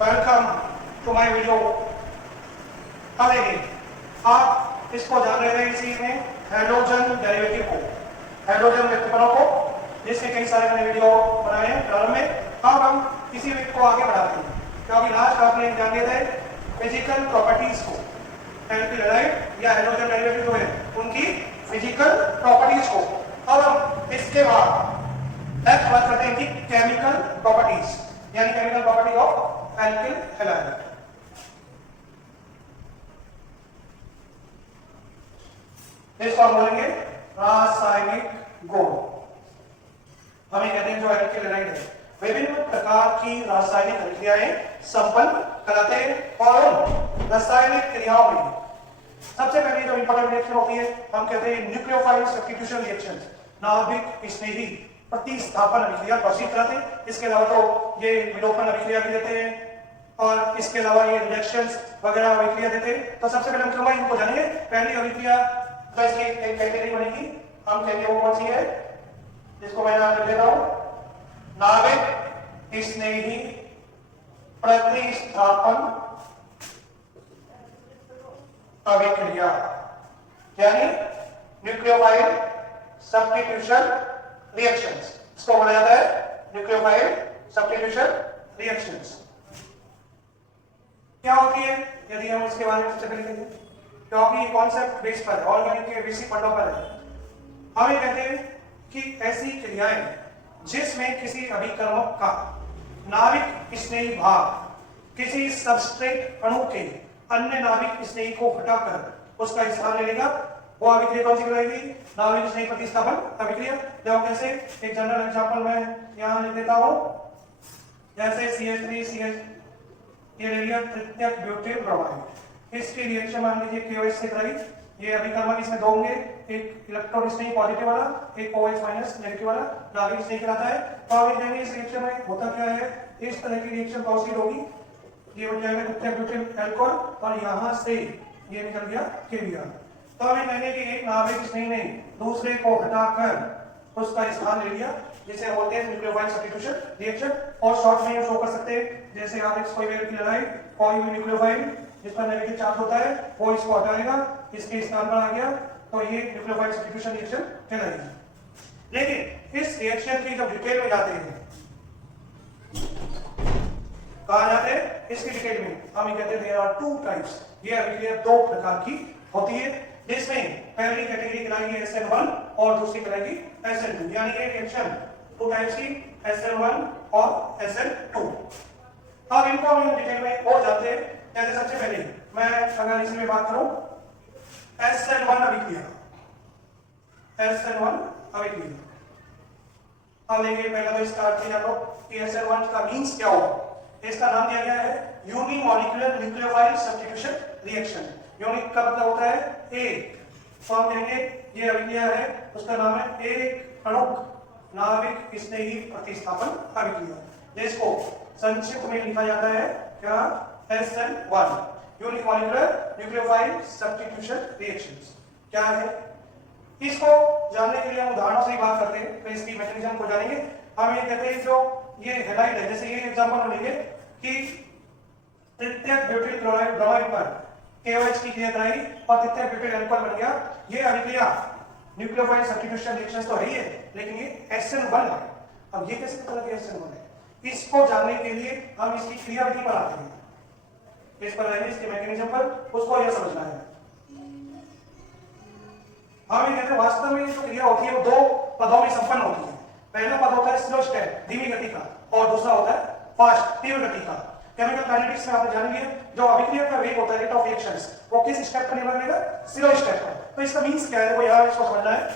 Welcome to my video. अब देखिए, आप इसको जान रहे थे इसी में हाइड्रोजन डेरिवेटिव को, हाइड्रोजन व्युत्पन्नों को, जिससे कई सारे मैंने वीडियो बनाए हैं प्रारंभ में। अब हम इसी वीक को आगे बढ़ाते हैं, क्योंकि लास्ट आपने जान लिए थे फिजिकल प्रॉपर्टीज को, एल्किलाइड या हाइड्रोजन डेरिवेटिव जो है उनकी फिजिकल प्रॉपर्टीज को। अब हम इसके बाद नेक्स्ट बात करते हैं कि केमिकल प्रॉपर्टीज, यानी chemical property of alkyl halide. इसको हम बोलेंगे रासायनिक गुण। हमें कहते हैं जो एल्किल हैलाइड है विभिन्न प्रकार की रासायनिक क्रियाएं संपन्न कराते हैं, और रासायनिक क्रियाओं में सबसे पहले जो इंपॉर्टेंट रिएक्शन होती है हम कहते हैं न्यूक्लियोफाइल सब्स्टिट्यूशन रिएक्शन, नाभिक स्नेही प्रतिस्थापन अभिक्रिया प्रदर्शित कराते हैं। इसके अलावा तो ये विलोपन अभिक्रिया भी देते हैं, और इसके अलावा ये रिएक्शंस वगैरह अभिक्रिया देते हैं। तो सबसे पहले हम क्यों इनको जानेंगे। पहली अभिक्रिया तो इसकी एक कैटेगरी बनेगी, हम कहेंगे वो कौन सी है, जिसको मैं नाम देता हूं नाभिक स्नेही प्रतिस्थापन अभिक्रिया, यानी न्यूक्लियोफाइल सब्स्टिट्यूशन रिएक्शंस। इसको बोला जाता है न्यूक्लियोफाइल सब्स्टिट्यूशन रिएक्शंस। क्या होती है यदि हम इसके बारे में सबसे पहले देखें, क्योंकि कॉन्सेप्ट बेस पर ऑर्गेनिक के बेसिक फंडों पर है। हम ये कहते हैं कि ऐसी क्रियाएं जिसमें किसी अभिकर्मक का नाभिक स्नेही भाग किसी सबस्ट्रेट अणु के अन्य नाभिक स्नेही को हटाकर उसका स्थान ले लेगा, वो अभिक्रिया कौन सी कहलाएगी, नाभिक स्नेही प्रतिस्थापन अभिक्रिया। जब कैसे, एक जनरल एग्जांपल मैं यहां लिख देता हूं, जैसे CH3CH ये ले लिया तृतीयक ब्यूटेन ब्रोमाइड। इसकी रिएक्शन मान लीजिए KOH से कराई, ये अभिकर्मक इसमें दो होंगे, एक इलेक्ट्रॉन स्नेही पॉजिटिव वाला, एक OH माइनस नेगेटिव वाला, नाभिक स्नेही कहलाता है। तो अब देखेंगे इस रिएक्शन में होता क्या है, इस तरह की रिएक्शन पॉजिटिव होगी, ये हो जाएगा तृतीयक ब्यूटेन अल्कोहल, और यहां से ये निकल गया KBr। तो हमें कहने कि एक नाभिक स्नेही ने दूसरे को हटाकर उसका स्थान ले लिया, जिसे बोलते हैं न्यूक्लियोफाइल सब्स्टिट्यूशन रिएक्शन। और शॉर्ट में शो कर सकते हैं, जैसे आप कोई भी एल्किलाइड कोई भी न्यूक्लियोफाइल जिस पर नेगेटिव चार्ज होता है वो इसको हटाएगा, इसके स्थान पर आ गया, तो ये न्यूक्लियोफाइल सब्स्टिट्यूशन रिएक्शन कहलाएगी। लेकिन इस रिएक्शन की जब डिटेल में जाते हैं, कहा जाते हैं इसकी डिटेल में, हम ये कहते हैं देयर आर टू टाइप्स, ये अभिक्रिया दो प्रकार की होती है, जिसमें पहली कैटेगरी कहलाएगी SN1 और दूसरी कहलाएगी SN2, यानी एक रिएक्शन टू टाइप्स की SN1 और SN2। अब इनको हम डिटेल में और जानते हैं। जैसे सबसे पहले मैं अगर इसमें बात करूं SN1 अभिक्रिया, SN1 अभिक्रिया, अब देखिए पहला तो स्टार्ट किया लो कि SN1 का मींस क्या होगा। इसका नाम दिया गया है unimolecular nucleophile substitution reaction. Unique का मतलब होता है एक, तो हम कहेंगे ये अभिक्रिया है, उसका नाम है एक अणुक नाभिक स्नेही प्रतिस्थापन अभिक्रिया, जिसको संक्षिप्त में लिखा जाता है क्या, SN1 unique molecular nucleophile substitution reactions. क्या है, इसको जानने के लिए हम उदाहरणों से ही बात करते हैं, तो इसकी मैकेनिज्म को जानेंगे। हम ये कहते हैं जो ये हैलाइड है, जैसे ये एग्जांपल लेंगे कि तृतीयक ब्यूटिल ब्रोमाइड पर KOH की क्रिया कराई और तृतीयक ब्यूटिल अल्कोहल बन गया। ये अभिक्रिया न्यूक्लियोफाइल सब्स्टिट्यूशन रिएक्शंस तो है ही है, लेकिन ये SN1 है। अब ये कैसे पता लगे SN1 है, इसको जानने के लिए हम इसकी क्रियाविधि पर आते हैं, इस पर रहेंगे, इसके मैकेनिज्म पर, उसको यह समझना है। हम ये कहते हैं वास्तव में जो क्रिया होती है वो दो पदों में संपन्न होती है। पहला पद होता है स्लो स्टेप धीमी गति का, और दूसरा होता है फास्ट तीव्र गति का। केमिकल काइनेटिक्स में आप जानेंगे जो अभिक्रिया का वेग होता है, रेट ऑफ रिएक्शंस, वो किस स्टेप पर निर्भर करेगा, स्लो स्टेप पर। तो इसका मींस क्या है वो यहां इसको समझना है,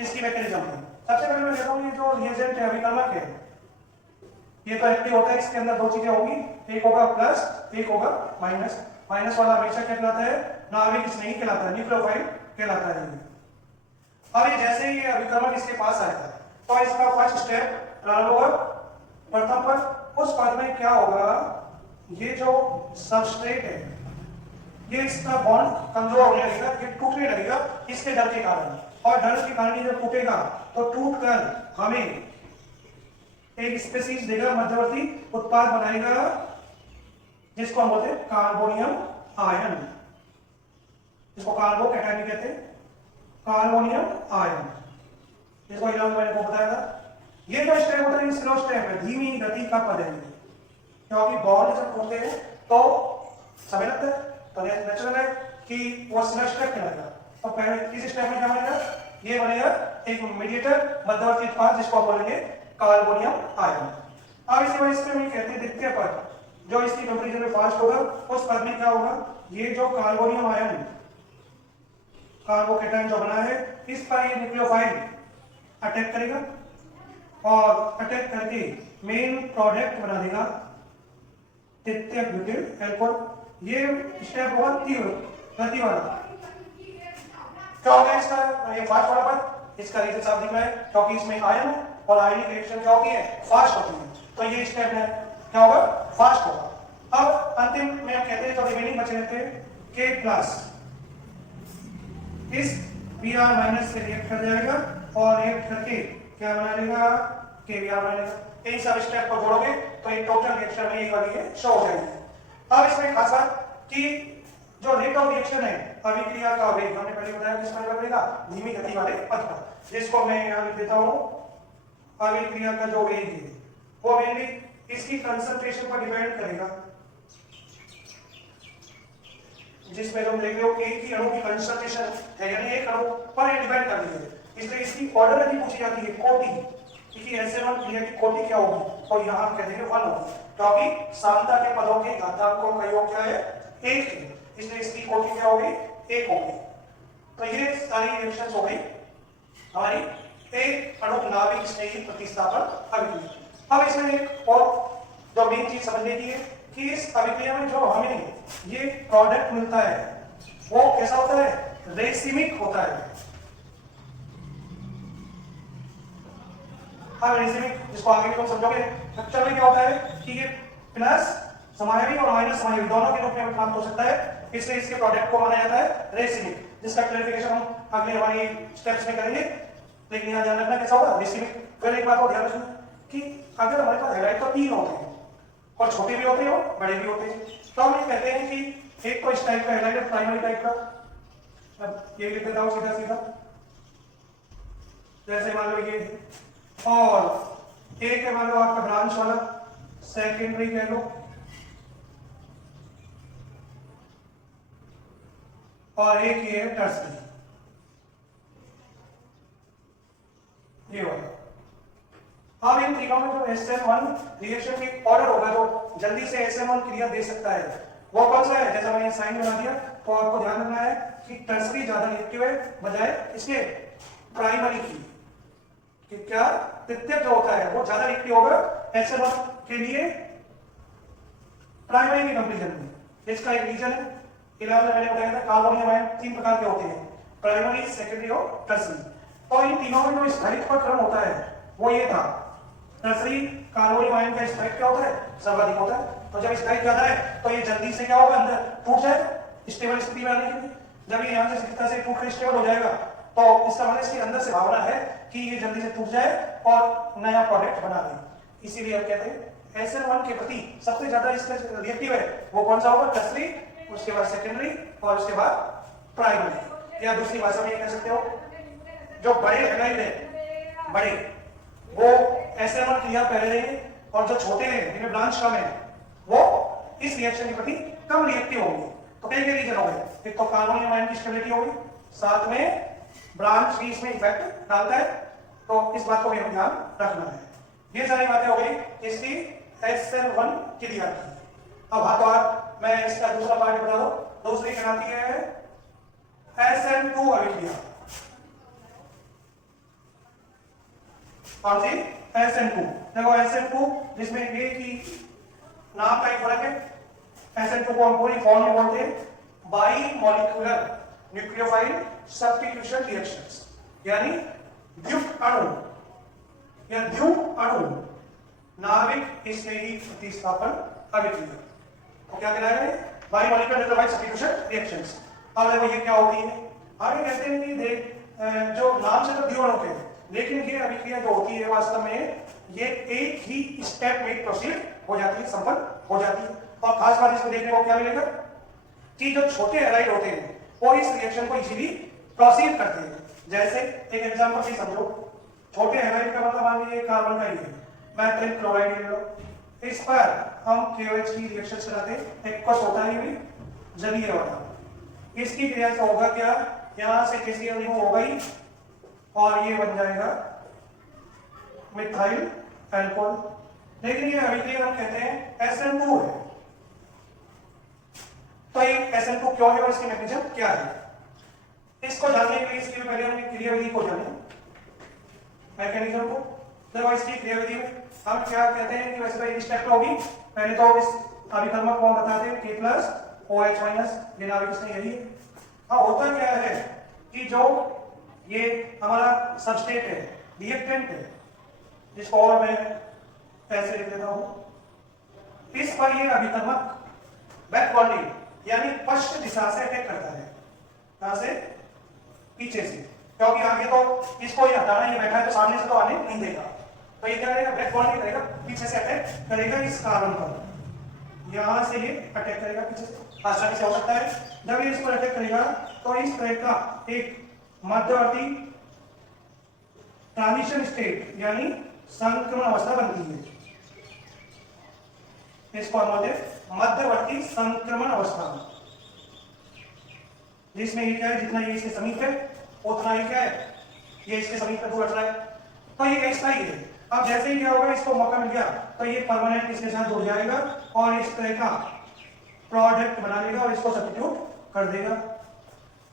इसकी मैकेनिज्म है। सबसे पहले मैं देखता हूं ये जो रिएजेंट है अभिकर्मक है, ये तो एक्टिव होता है, इसके अंदर दो चीजें होंगी, एक होगा प्लस एक होगा माइनस। माइनस वाला हमेशा क्या कहलाता है, नाभिक स्नेही कहलाता है, न्यूक्लियोफाइल कहलाता है। अब ये जैसे ही ये अभिकर्मक इसके पास आएगा तो इसका फर्स्ट स्टेप प्रारंभ होगा प्रथम पद। उस पद में क्या होगा, ये जो सबस्ट्रेट है ये इसका बॉन्ड कमजोर होने लगेगा, ये टूटने लगेगा इसके डर के कारण, और डर के कारण जब टूटेगा तो टूटकर हमें एक स्पीशीज देगा, मध्यवर्ती उत्पाद बनाएगा जिसको हम बोलते हैं कार्बोनियम आयन, इसको कार्बोकैटायन भी कहते हैं, कार्बोनियम आयन। इसको मैंने को बताया था। ये जो स्टेप होता है स्लो स्टेप है, धीमी गति का पद है, क्योंकि बॉन्ड जब टूटते हैं तो समय लगता है, तो नेचुरल है कि वो स्लो स्टेप कहलाएगा। तो पहले इस स्टेप में क्या बनेगा, ये बनेगा एक मीडिएटर मध्यवर्ती उत्पाद जिसको बोलेंगे कार्बोनियम आयन। अब इसी वजह से हम कहते हैं द्वितीय पद जो इसकी टेंपरेचर में फास्ट होगा उस पद में क्या होगा, ये जो कार्बोनियम आयन कार्बोकैटायन जो बना है इस पर ये न्यूक्लियोफाइल अटैक करेगा और अटैक करके मेन प्रोडक्ट बना देगा तृतीय ब्यूटिल अल्कोहल। ये स्टेप बहुत तीव्र गति वाला। क्या होगा इसका, ये फास्ट वाला पद, इसका रीजन साफ दिख रहा है क्योंकि इसमें आयन है और आयनिक रिएक्शन क्या होती है, फास्ट होती है, तो ये स्टेप है क्या होगा, फास्ट होगा। अब अंतिम में हम कहते हैं जो रिमेनिंग बचे रहते हैं K प्लस इस Br- से रिएक्ट कर जाएगा और रिएक्ट करके क्या बना लेगा, KBr बना लेगा। इन सब स्टेप को जोड़ोगे तो एक टोटल रिएक्शन में ये वाली है शो हो जाएगी। अब इसमें खास बात कि जो रेट ऑफ रिएक्शन है अभिक्रिया का वेग हमने पहले बताया किस पर लगेगा, धीमी गति वाले पद पर, जिसको मैं यहां लिख देता हूं अभिक्रिया का जो वेग है वो मेनली इसकी कंसंट्रेशन पर डिपेंड करेगा, जिसमें तुम देख रहे हो एक ही अणु की कंसंट्रेशन है यानी एक अणु पर डिपेंड कर रही है, इसलिए इसकी ऑर्डर यदि पूछी जाती है कोटि कि SN1 क्रिया की कोटि क्या होगी तो यहां हम कह देंगे 1 होगी, क्योंकि सामता के पदों के घातांकों का योग क्या है, 1 है, इसलिए इसकी कोटि क्या होगी, 1 होगी। तो ये सारी रिएक्शंस हो गई हमारी एक अणु नाभिक स्नेही प्रतिस्थापन अभिक्रिया। अब इसमें एक और जो मेन चीज समझने की है कि इस अभिक्रिया में जो हमें ये प्रोडक्ट मिलता है वो कैसा होता है, रेसिमिक होता है। अब रेसिमिक जिसको आगे भी तुम समझोगे स्ट्रक्चर में क्या होता है कि ये प्लस समायवी और माइनस समायवी दोनों के रूप में प्राप्त हो सकता है, इसलिए इसके प्रोडक्ट को माना जाता है रेसिमिक, जिसका क्लैरिफिकेशन हम अगले हमारी स्टेप्स में करेंगे। लेकिन यहाँ ध्यान रखना कैसा होगा रेसिमिक। फिर एक बात और ध्यान रखना कि अगर हमारे पास हैलाइड तो 3 होते हैं और छोटे भी होते हैं और बड़े भी होते हैं, तो हम ये कहते हैं कि एक तो इस टाइप का हैलाइड प्राइमरी टाइप का, अब ये लिख देता हूं सीधा सीधा, जैसे मान लो ये, और एक है मान लो आपका ब्रांच वाला सेकेंडरी कह लो, और एक ये है टर्सरी, ये वाला। अब इन तीनों में जो SN1 रिएक्शन की ऑर्डर होगा जो जल्दी से SN1 क्रिया दे सकता है वो कौन सा है, जैसा मैंने साइन बना दिया, तो आपको ध्यान रखना है कि टर्सरी ज्यादा रिएक्टिव है बजाय इसके प्राइमरी की, कि क्या तृतीयक जो होता है वो ज्यादा रिएक्टिव होगा SN1 के लिए प्राइमरी की कंपैरिजन में। इसका एक रीजन है, इलाज मैंने बताया था कार्बोनियम आयन 3 प्रकार के होते हैं, प्राइमरी, सेकेंडरी और टर्सरी। तो इन तीनों में जो स्थायित्व का क्रम होता है वो ये था, टर्सरी कार्बोनियम आयन का स्थायित्व क्या होता है, सर्वाधिक होता है, तो जब स्थायित्व ज्यादा है तो ये जल्दी से क्या होगा, अंदर टूट जाए स्टेबल स्थिति में आने के लिए। जब ये यहाँ से इस तरह से टूट कर स्टेबल हो जाएगा तो इसका मतलब इसके अंदर से भावना है कि ये जल्दी से टूट जाए और नया प्रोडक्ट बना दे। इसीलिए हम कहते हैं SN1 के प्रति सबसे ज्यादा इसका रिएक्टिव है वो कौन सा होगा, टर्सरी, उसके बाद सेकेंडरी और उसके बाद प्राइमरी। या दूसरी भाषा में ये कह सकते हो जो बड़े हैलाइड है बड़े वो SN1 क्रिया पहले रहेंगे और जो छोटे हैं जिनमें ब्रांच कम है वो इस रिएक्शन के प्रति कम रिएक्टिव होंगे। तो कई रीजन हो गए, एक तो कार्बोनियम आयन की स्टेबिलिटी होगी, साथ में ब्रांच भी इसमें इफेक्ट डालता है, तो इस बात को भी हमें ध्यान रखना है। ये सारी बातें हो गई इसकी SN1 क्रिया की। अब हाथों हाथ मैं इसका दूसरा पार्ट बता दूं, दूसरी कहलाती है SN2 अभिक्रिया। कौन सी, SN2। देखो SN2 जिसमें एक ही नाम का एक फर्क है, SN2 को हम पूरी फॉर्म में बोलते हैं by molecular nucleophile substitution reactions, यानी द्विक अणु या ध्रुव अणु नाभिक स्नेही प्रतिस्थापन अभिक्रिया। तो क्या कहलाएगा ये, by molecular nucleophile substitution reactions. अब देखो ये क्या होती है, आगे कहते हैं कि देख जो नाम से तो द्विक अणु के, लेकिन ये अभिक्रिया जो होती है वास्तव में ये एक ही स्टेप में प्रोसीड हो जाती है, संपन्न हो जाती है। और खास बात इसमें देखने को क्या मिलेगा कि जो छोटे हैलाइड होते हैं वो इस रिएक्शन को इजीली प्रोसीड करते हैं। जैसे एक एग्जांपल से समझो, छोटे हैलाइड का मतलब मान लीजिए कार्बन का ही है, मैथिल क्लोराइड ले लो, इस पर हम KOH की रिएक्शन चलाते हैं, एक्वस होता है ये जलीय वाला, इसकी क्रिया से होगा क्या, यहां से KCl रिमूव हो गई और ये बन जाएगा मिथाइल अल्कोहल। लेकिन ये अभिक्रिया हम कहते हैं SN2 है। तो ये SN2 क्यों है और इसकी मैकेनिज्म क्या है, इसको जानने के लिए इसके पहले हम क्रियाविधि को जाने, मैकेनिज्म को। देखो इसकी क्रियाविधि में हम क्या कहते हैं कि वैसे तो एक स्टेप होगी, पहले तो इस अभिकर्मक को हम बताते हैं K+OH-, ये नाभिक इसमें यही है। अब होता क्या है कि जो ये हमारा सबस्ट्रेट है, रिएक्टेंट है, जिसको और मैं ऐसे लिख देता हूं, इस पर ये अभिकर्मक बैकवर्डिंग यानी पश्च दिशा से अटैक करता है। कहां से, पीछे से, क्योंकि आगे तो इसको ये हटाना, ये बैठा है तो सामने से तो आने नहीं देगा, तो ये क्या करेगा, बैकवर्डिंग करेगा, पीछे से अटैक करेगा इस कार्बन पर, यहां से ये अटैक करेगा पीछे से, आसानी से हो सकता है। जब ये इस पर अटैक करेगा तो इस तरह का एक मध्यवर्ती ट्रांजिशन स्टेट यानी संक्रमण अवस्था बनती है, इसको हम बोलते हैं मध्यवर्ती संक्रमण अवस्था, जिसमें ये क्या है, जितना ये इसके समीप है उतना ही क्या है, ये इसके समीप पर दूर हट रहा है, तो ये ऐसा ही है। अब जैसे ही क्या होगा, इसको मौका मिल गया तो ये परमानेंट इसके साथ जुड़ जाएगा और इस तरह का प्रोडक्ट बना लेगा और इसको सब्स्टिट्यूट कर देगा।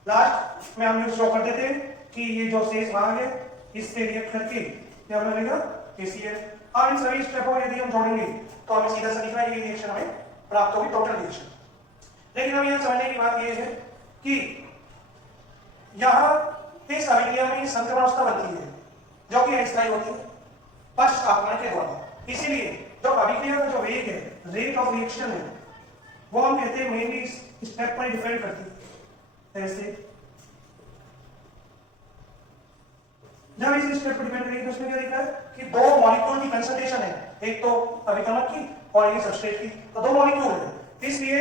लास्ट में हम ये शो कर देते हैं कि ये जो शेष भाग है इससे रिएक्ट करके क्या बनेगा, KCl। और इन सभी स्टेपों यदि हम जोड़ेंगे तो हमें सीधा सा दिखा ये रिएक्शन हमें प्राप्त होगी, टोटल रिएक्शन। लेकिन अब यहां समझने की बात यह है कि यहां इस अभिक्रिया में संक्रमण अवस्था बनती है जो कि अस्थायी होती है पश्च तापमान के द्वारा। इसीलिए जो अभिक्रिया का जो वेग है, रेट ऑफ रिएक्शन है, वो हम कहते हैं मेनली इस स्टेप पर डिपेंड करती है। ऐसे जब इस स्टेप पर डिपेंड करेगी तो उसमें क्या दिख रहा है कि दो मॉलिक्यूल की कंसंट्रेशन है, एक तो अभिकर्मक की और एक सबस्ट्रेट की, तो दो मॉलिक्यूल है। इसलिए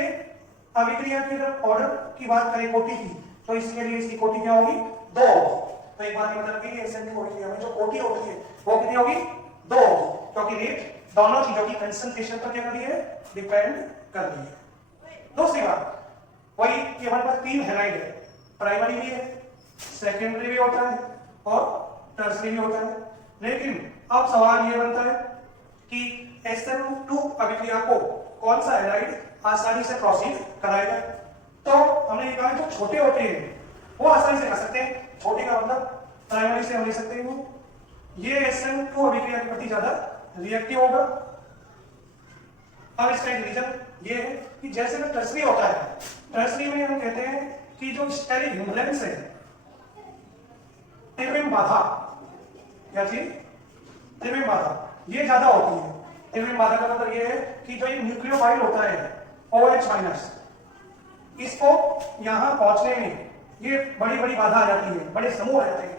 अभिक्रिया की अगर ऑर्डर की बात करें कोटि की, तो इसके लिए इसकी कोटि क्या होगी, 2। तो एक बात ये मतलब कि SN2 अभिक्रिया में जो कोटि होती है वो कितनी होगी, 2, क्योंकि रेट दोनों चीजों की कंसंट्रेशन पर क्या कर रही है, डिपेंड कर रही है। दूसरी बात वही कि हमारे पास 3 हैलाइड है, प्राइमरी भी है, सेकेंडरी भी होता है और टर्सरी भी होता है। लेकिन अब सवाल ये बनता है कि SN2 अभिक्रिया को कौन सा हैलाइड आसानी से प्रोसीड कराएगा। तो हमने ये कहा जो छोटे होते हैं वो आसानी से कर सकते हैं, छोटे का मतलब प्राइमरी से हम ले सकते हैं, ये SN2 अभिक्रिया के प्रति ज्यादा रिएक्टिव होगा। अब इसका एक रीजन ये है कि जैसे में टर्सरी होता है, टर्सरी में हम कहते हैं कि जो स्टेरिक हिमोलेंस है, त्रिविम बाधा, क्या चीज, त्रिविम बाधा, ये ज्यादा होती है। त्रिविम बाधा का मतलब ये है कि जो ये न्यूक्लियोफाइल होता है OH-, इसको यहां पहुंचने में ये बड़ी बड़ी बाधा आ जाती है, बड़े समूह रहते हैं,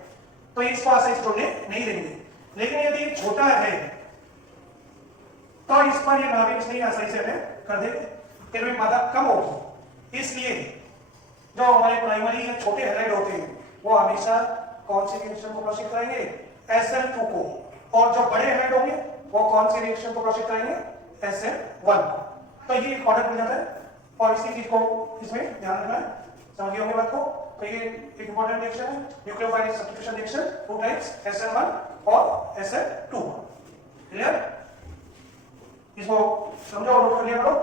तो इसको आसानी से जोड़ने नहीं देंगे। लेकिन यदि ये छोटा है तो इस पर ये नाभिक नहीं आसानी से हमें कर देंगे, त्रिविम बाधा कम होगी। इसलिए जो हमारे प्राइमरी या छोटे हैलाइड होते हैं वो हमेशा कौन सी रिएक्शन को प्रोसीड करेंगे, SN2 को, और जो बड़े हैलाइड होंगे वो कौन सी रिएक्शन को प्रोसीड करेंगे, SN1 को। तो ये एक ऑर्डर मिल जाता है और इसी चीज को इसमें ध्यान रखना है, समझिए होंगे बात को। तो ये एक इंपॉर्टेंट रिएक्शन है, nucleophile substitution reaction, 2 types, SN1 और SN2। क्लियर, इसको समझो और नोट कर लिया करो।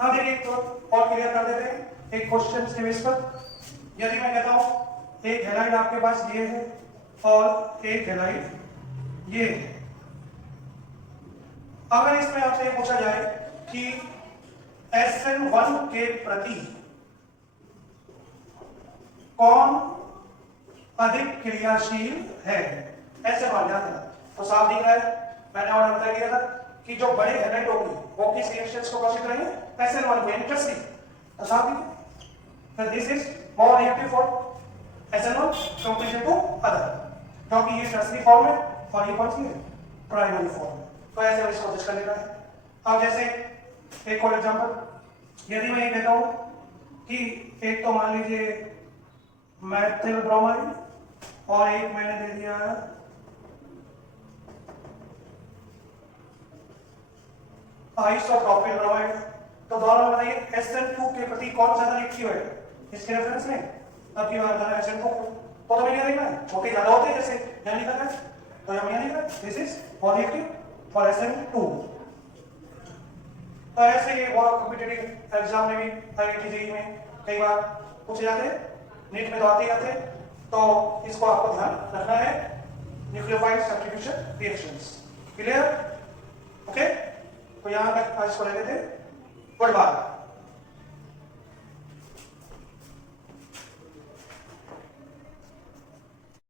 हाँ देखिए तो और क्लियर कर देते हैं एक क्वेश्चन के बेस पर। यदि मैं कहता हूं एक हैलाइड आपके पास ये है और एक हैलाइड ये है, अगर इसमें आपसे ये पूछा जाए कि SN1 के प्रति कौन अधिक क्रियाशील है, SN1 ध्यान देना, तो साफ दिख रहा है, मैंने और बता दिया था कि जो बड़े हैलाइड होंगे वो किस रिएक्शंस को प्रोसीड करेंगे, SN1 को, इंटरेस्टिंग, तो साफ दिख, this is more reactive for SN1 compare to other, क्योंकि ये टर्सरी फॉर्म है और ये कौन सी है, प्राइमरी फॉर्म है। तो ऐसे इसको जज कर लेना है। अब जैसे एक और एग्जांपल, यदि मैं ये कहता हूं कि एक तो मान लीजिए मैथिल ब्रोमाइड और एक मैंने दे दिया आइसोप्रोपिल ब्रोमाइड, तो दोनों में बताइए SN2 के प्रति कौन ज्यादा रिएक्टिव है इसके रेफरेंस में। अब की बात है SN2 तो बढ़िया देखना है, छोटे ज्यादा होते हैं जैसे यहाँ लिखा है, तो यहाँ बढ़िया लिखा है this is more reactive for SN2। तो ऐसे ये बहुत कॉम्पिटिटिव एग्जाम में भी IIT JEE में कई बार पूछे जाते हैं, नीट में तो आते ही आते हैं, तो इसको आपको ध्यान रखना है। Nucleophile substitution reactions, clear? Okay, तो यहां तक आज इसको लेते थे। Good bye.